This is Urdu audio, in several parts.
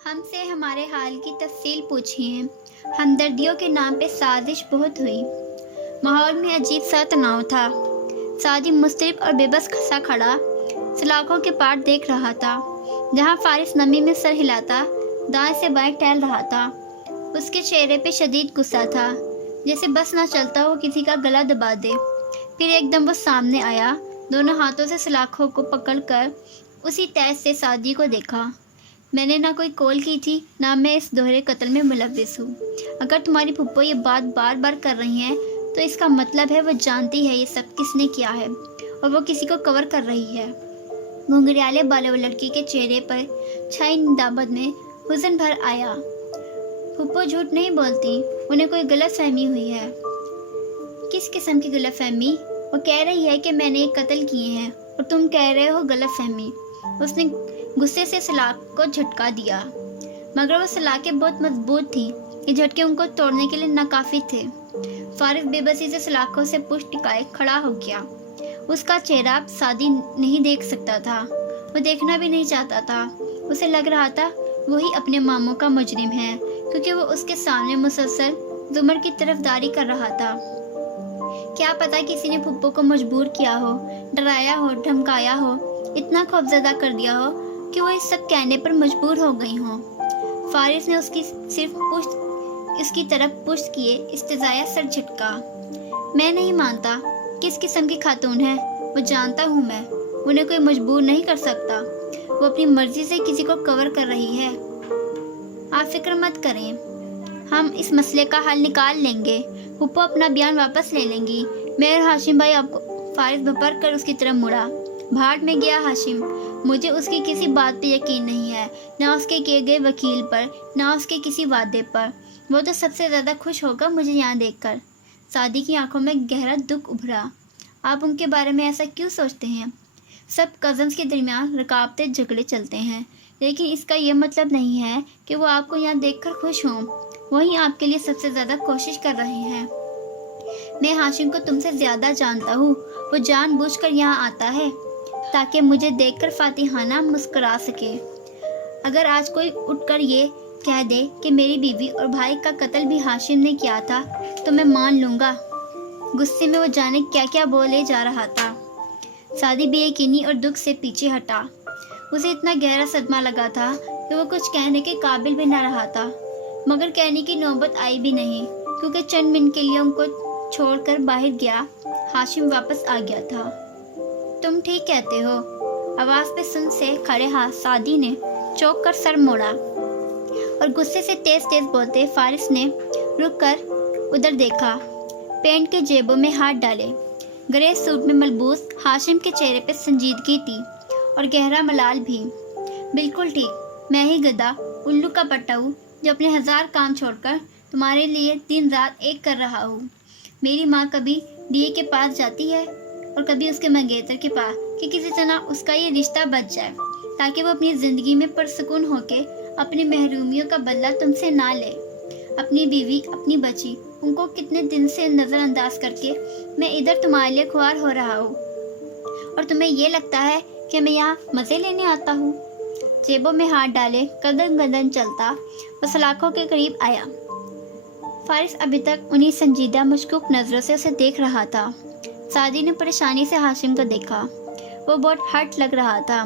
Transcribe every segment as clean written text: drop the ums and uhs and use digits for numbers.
ہم سے ہمارے حال کی تفصیل پوچھیں۔ ہمدردیوں کے نام پہ سازش بہت ہوئی۔ ماحول میں عجیب سا تناؤ تھا۔ سعدی مضطرب اور بے بس سا کھڑا سلاخوں کے پار دیکھ رہا تھا، جہاں فارس نمی میں سر ہلاتا دائیں سے بائیں ٹہل رہا تھا۔ اس کے چہرے پہ شدید غصہ تھا، جیسے بس نہ چلتا وہ کسی کا گلا دبا دے۔ پھر ایک دم وہ سامنے آیا، دونوں ہاتھوں سے سلاخوں کو پکڑ کر اسی تیز سے سعدی کو دیکھا۔ میں نے نہ کوئی کال کی تھی، نہ میں اس دوہرے قتل میں ملوث ہوں۔ اگر تمہاری پھپھو یہ بات بار بار کر رہی ہیں تو اس کا مطلب ہے وہ جانتی ہے یہ سب کس نے کیا ہے، اور وہ کسی کو کور کر رہی ہے۔ گھنگریالے بالوں لڑکی کے چہرے پر چھائی ندامت میں حزن بھر آیا۔ پھپھو جھوٹ نہیں بولتی، انہیں کوئی غلط فہمی ہوئی ہے۔ کس قسم کی غلط فہمی؟ وہ کہہ رہی ہے کہ میں نے ایک قتل کیے ہیں اور تم کہہ رہے ہو غلط فہمی۔ اس نے غصے سے سلاخ کو جھٹکا دیا، مگر وہ سلاخیں بہت مضبوط تھیں، یہ جھٹکے ان کو توڑنے کے لیے ناکافی تھے۔ فارس بے بسی سے سلاخوں سے پشت ٹکائے کھڑا ہو گیا۔ اس کا چہرہ اب سعدی نہیں دیکھ سکتا تھا، وہ دیکھنا بھی نہیں چاہتا تھا۔ اسے لگ رہا تھا وہی اپنے ماموں کا مجرم ہے، کیونکہ وہ اس کے سامنے مسلسل زمر کی طرفداری کر رہا تھا۔ کیا پتا کسی نے پھپھو کو مجبور کیا ہو، ڈرایا ہو، دھمکایا ہو، اتنا خوفزدہ کر دیا ہو کہ وہ اس سب کہنے پر مجبور ہو گئی ہوں۔ فارس نے اس کی طرف پشت کیے استضاء سر جھٹکا۔ میں نہیں مانتا، کس قسم کی خاتون ہے وہ جانتا ہوں میں، انہیں کوئی مجبور نہیں کر سکتا، وہ اپنی مرضی سے کسی کو کور کر رہی ہے۔ آپ فکر مت کریں، ہم اس مسئلے کا حل نکال لیں گے، پھپھو اپنا بیان واپس لے لیں گی، میں اور ہاشم بھائی آپ کو۔ فارس بھپر کر اس کی طرف مڑا۔ بھاڑ میں گیا ہاشم، مجھے اس کی کسی بات پہ یقین نہیں ہے، نہ اس کے کیے گئے وکیل پر، نہ اس کے کسی وعدے پر۔ وہ تو سب سے زیادہ خوش ہوگا مجھے یہاں دیکھ کر۔ سعدی کی آنکھوں میں گہرا دکھ ابھرا۔ آپ ان کے بارے میں ایسا کیوں سوچتے ہیں؟ سب کزنز کے درمیان رکاوٹیں جھگڑے چلتے ہیں، لیکن اس کا یہ مطلب نہیں ہے کہ وہ آپ کو یہاں دیکھ کر خوش ہوں۔ وہی آپ کے لیے سب سے زیادہ کوشش کر رہے ہیں۔ میں ہاشم کو تم سے زیادہ جانتا ہوں، وہ جان بوجھ کر یہاں آتا ہے تاکہ مجھے دیکھ کر فاتحانہ مسکرا سکے۔ اگر آج کوئی اٹھ کر یہ کہہ دے کہ میری بیوی اور بھائی کا قتل بھی ہاشم نے کیا تھا تو میں مان لوں گا۔ غصے میں وہ جانے کیا کیا بولے جا رہا تھا۔ سعدی بے یقینی اور دکھ سے پیچھے ہٹا۔ اسے اتنا گہرا صدمہ لگا تھا کہ وہ کچھ کہنے کے قابل بھی نہ رہا تھا، مگر کہنے کی نوبت آئی بھی نہیں، کیونکہ چند منٹ کے لیے ان کو چھوڑ کر باہر گیا ہاشم واپس آ گیا تھا۔ تم ٹھیک کہتے ہو، آواز پہ سن سے کھڑے سعدی نے چونک کر سر موڑا اور غصے سے تیز تیز بولتے فارس نے رک کر ادھر دیکھا، پینٹ کے جیبوں میں ہاتھ ڈالے۔ گرے سوٹ میں ملبوس ہاشم کے چہرے پہ سنجیدگی تھی اور گہرا ملال بھی۔ بالکل ٹھیک، میں ہی گدھا الو کا پٹا ہوں جو اپنے 1000 کام چھوڑ کر تمہارے لیے دن رات ایک کر رہا ہوں۔ میری ماں کبھی ڈی اے کے پاس جاتی ہے اور کبھی اس کے منگیتر کے پاس کہ کسی طرح اس کا یہ رشتہ بچ جائے، تاکہ وہ اپنی زندگی میں پرسکون ہو کے اپنی محرومیوں کا بدلہ تم سے نہ لے۔ اپنی بیوی، اپنی بچی، ان کو کتنے دن سے نظر انداز کر کے میں ادھر تمہارے لیے خوار ہو رہا ہوں، اور تمہیں یہ لگتا ہے کہ میں یہاں مزے لینے آتا ہوں؟ جیبوں میں ہاتھ ڈالے قدم قدم چلتا وہ سلاخوں کے قریب آیا۔ فارس ابھی تک انہی سنجیدہ مشکوک نظروں سے اسے دیکھ رہا تھا۔ سعدی نے پریشانی سے ہاشم کو دیکھا، وہ بہت ہرٹ لگ رہا تھا۔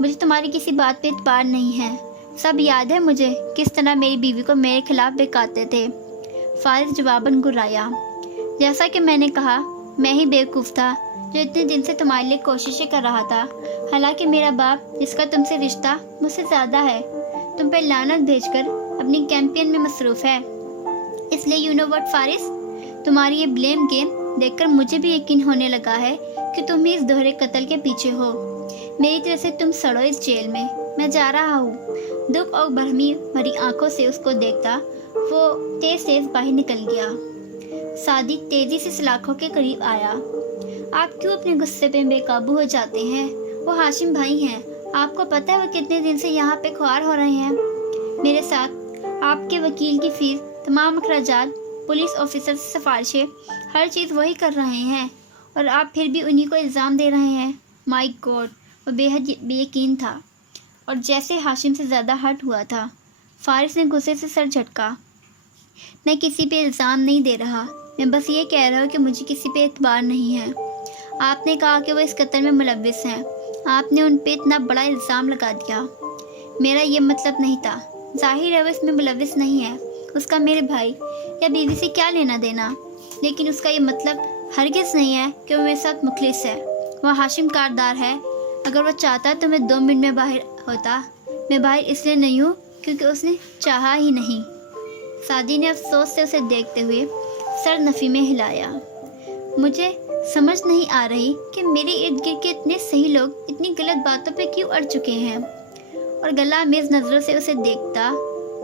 مجھے تمہاری کسی بات پہ اعتبار نہیں ہے، سب یاد ہے مجھے کس طرح میری بیوی کو میرے خلاف بہکاتے تھے۔ فارس جواباً گرایا، جیسا کہ میں نے کہا، میں ہی بیوقوف تھا جو اتنے دن سے تمہارے لیے کوششیں کر رہا تھا، حالانکہ میرا باپ جس کا تم سے رشتہ مجھ سے زیادہ ہے تم پہ لعنت بھیج کر اپنی کیمپین میں مصروف ہے۔ اس لیے یو نو واٹ فارس، تمہاری یہ بلیم گیم دیکھ کر مجھے بھی یقین ہونے لگا ہے کہ تم ہی اس دوہرے قتل کے پیچھے ہو۔ میری طرف سے تم سڑو اس جیل میں جا رہا ہوں۔ دکھ اور برہمی بھری آنکھوں سے اس کو دیکھتا وہ تیز تیز باہر نکل گیا۔ سعدی تیزی سے سلاخوں کے قریب آیا۔ آپ کیوں اپنے غصے پہ بے قابو ہو جاتے ہیں؟ وہ ہاشم بھائی ہیں، آپ کو پتہ ہے وہ کتنے دن سے یہاں پہ خوار ہو رہے ہیں میرے ساتھ۔ آپ کے وکیل کی فیس، تمام اخراجات، پولیس آفیسر سے سفارشیں، ہر چیز وہی کر رہے ہیں، اور آپ پھر بھی انہی کو الزام دے رہے ہیں۔ مائی گاڈ، وہ بے حد بے یقین تھا۔ اور جیسے ہاشم سے زیادہ ہرٹ ہوا تھا۔ فارس نے غصے سے سر جھٹکا۔ میں کسی پہ الزام نہیں دے رہا، میں بس یہ کہہ رہا ہوں کہ مجھے کسی پہ اعتبار نہیں ہے۔ آپ نے کہا کہ وہ اس قتل میں ملوث ہیں، آپ نے ان پہ اتنا بڑا الزام لگا دیا۔ میرا یہ مطلب نہیں تھا۔ ظاہر ہے وہ اس میں ملوث نہیں ہے، اس کا میرے بھائی یا بیوی سے کیا لینا دینا، لیکن اس کا یہ مطلب ہرگز نہیں ہے کہ وہ میرے ساتھ مخلص ہے۔ وہ ہاشم کاردار ہے، اگر وہ چاہتا تو میں 2 منٹ میں باہر ہوتا۔ میں باہر اس لیے نہیں ہوں کیونکہ اس نے چاہا ہی نہیں۔ سعدی نے افسوس سے اسے دیکھتے ہوئے سر نفی میں ہلایا۔ مجھے سمجھ نہیں آ رہی کہ میرے ارد گرد کے اتنے صحیح لوگ اتنی غلط باتوں پہ کیوں اڑ چکے ہیں۔ اور گلا میز نظروں سے اسے دیکھتا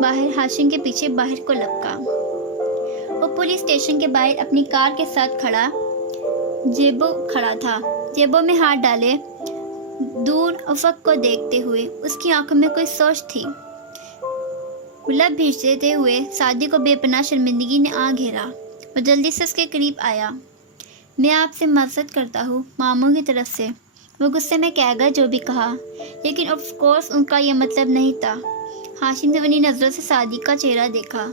باہر ہاشم کے پیچھے باہر کو لپکا۔ وہ پولیس اسٹیشن کے باہر اپنی کار کے ساتھ کھڑا تھا، جیبوں میں ہاتھ ڈالے دور افق کو دیکھتے ہوئے۔ اس کی آنکھوں میں کوئی سوچ تھی۔ لب بھیجتے ہوئے سعدی کو بے پناہ شرمندگی نے آ گھیرا۔ وہ جلدی سے اس کے قریب آیا۔ میں آپ سے معذرت کرتا ہوں ماموں کی طرف سے، وہ غصے میں کہہ گیا جو بھی کہا، لیکن آف کورس ان کا یہ مطلب نہیں تھا۔ ہاشم نے اپنی نظروں سے سعدی کا چہرہ دیکھا۔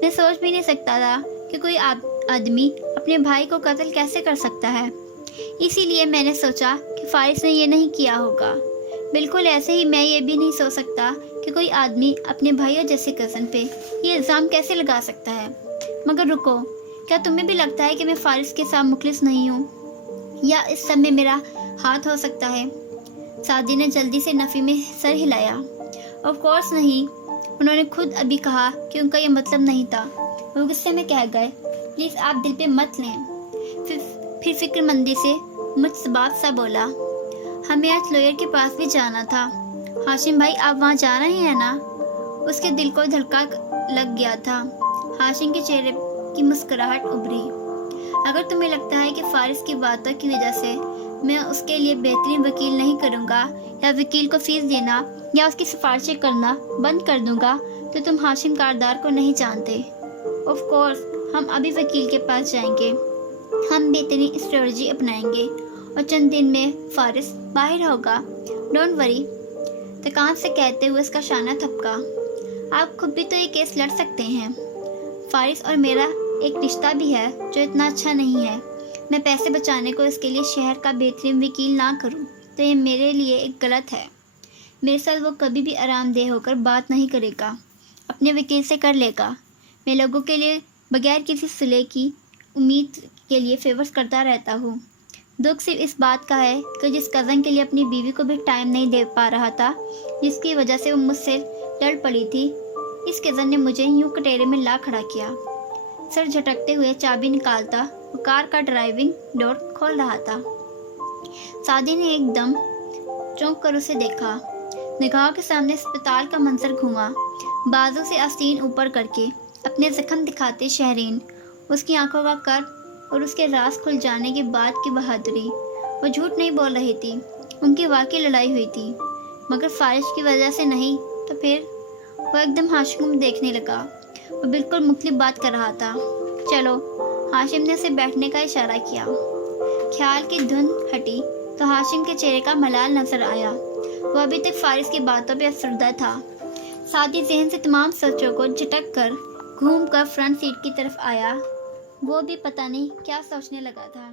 میں سوچ بھی نہیں سکتا تھا کہ کوئی آدمی اپنے بھائی کو قتل کیسے کر سکتا ہے، اسی لیے میں نے سوچا کہ فارس نے یہ نہیں کیا ہوگا۔ بالکل ایسے ہی میں یہ بھی نہیں سوچ سکتا کہ کوئی آدمی اپنے بھائی اور جیسے کزن پہ یہ الزام کیسے لگا سکتا ہے۔ مگر رکو، کیا تمہیں بھی لگتا ہے کہ میں فارس کے ساتھ مخلص نہیں ہوں یا اس سب میں میرا ہاتھ ہو سکتا ہے؟ سعدی نے جلدی سے نفی میں سر ہلایا۔ آف کورس نہیں، انہوں نے خود ابھی کہا کہ ان کا یہ مطلب نہیں تھا۔ وہ غصے میں کہہ گئے، پلیز آپ دل پہ مت لیں۔ پھر فکر مندی سے مجھ سے بات سا بولا، ہمیں آج لوئر کے پاس بھی جانا تھا۔ ہاشم بھائی آپ وہاں جا رہے ہیں نا؟ اس کے دل کو دھڑکا لگ گیا تھا۔ ہاشم کے چہرے کی مسکراہٹ ابھری۔ اگر تمہیں لگتا ہے کہ فارس کی باتوں کی وجہ سے میں اس کے لیے بہترین وکیل نہیں کروں گا یا وکیل کو فیس دینا یا اس کی سفارشیں کرنا بند کر دوں گا تو تم ہاشم کاردار کو نہیں جانتے۔ آف کورس ہم ابھی وکیل کے پاس جائیں گے، ہم بہترین اسٹریٹجی اپنائیں گے اور چند دن میں فارس باہر ہوگا، ڈونٹ وری۔ تکان سے کہتے ہوئے اس کا شانہ تھپکا۔ آپ خود بھی تو یہ کیس لڑ سکتے ہیں۔ فارس اور میرا ایک رشتہ بھی ہے جو اتنا اچھا نہیں ہے۔ میں پیسے بچانے کو اس کے لیے شہر کا بہترین وکیل نہ کروں تو یہ میرے لیے ایک غلط ہے۔ میرے ساتھ وہ کبھی بھی آرام دہ ہو کر بات نہیں کرے گا، اپنے وکیل سے کر لے گا۔ میں لوگوں کے لیے بغیر کسی صلح کی امید کے لیے فیورز کرتا رہتا ہوں۔ دکھ صرف اس بات کا ہے کہ جس کزن کے لیے اپنی بیوی کو بھی ٹائم نہیں دے پا رہا تھا، جس کی وجہ سے وہ مجھ سے لڑ پڑی تھی، اس کزن نے مجھے یوں کٹہرے میں لا کھڑا کیا۔ سر جھٹکتے ہوئے چابی نکالتا وہ کار کا ڈرائیونگ ڈور کھول رہا تھا۔ سعدی نے ایک دم چونک کر اسے دیکھا۔ نگاہ کے سامنے اسپتال کا منظر گھوما، بازو سے آستین اوپر کر کے اپنے زخم دکھاتے شہرین، اس کی آنکھوں کا کرب اور اس کے راز کھل جانے کے بعد کی بہادری۔ وہ جھوٹ نہیں بول رہی تھی، ان کی واقعی لڑائی ہوئی تھی، مگر فارس کی وجہ سے نہیں تو پھر؟ وہ ایک دم ہاشم کو دیکھنے لگا۔ وہ بالکل مختلف بات کر رہا تھا۔ چلو، ہاشم نے اسے بیٹھنے کا اشارہ کیا۔ خیال کی دھند ہٹی تو ہاشم کے چہرے کا ملال نظر آیا۔ وہ ابھی تک فارس کی باتوں پہ افسردہ تھا۔ سعدی ذہن سے تمام سوچوں کو جھٹک کر گھوم کر فرنٹ سیٹ کی طرف آیا۔ وہ بھی پتہ نہیں کیا سوچنے لگا تھا۔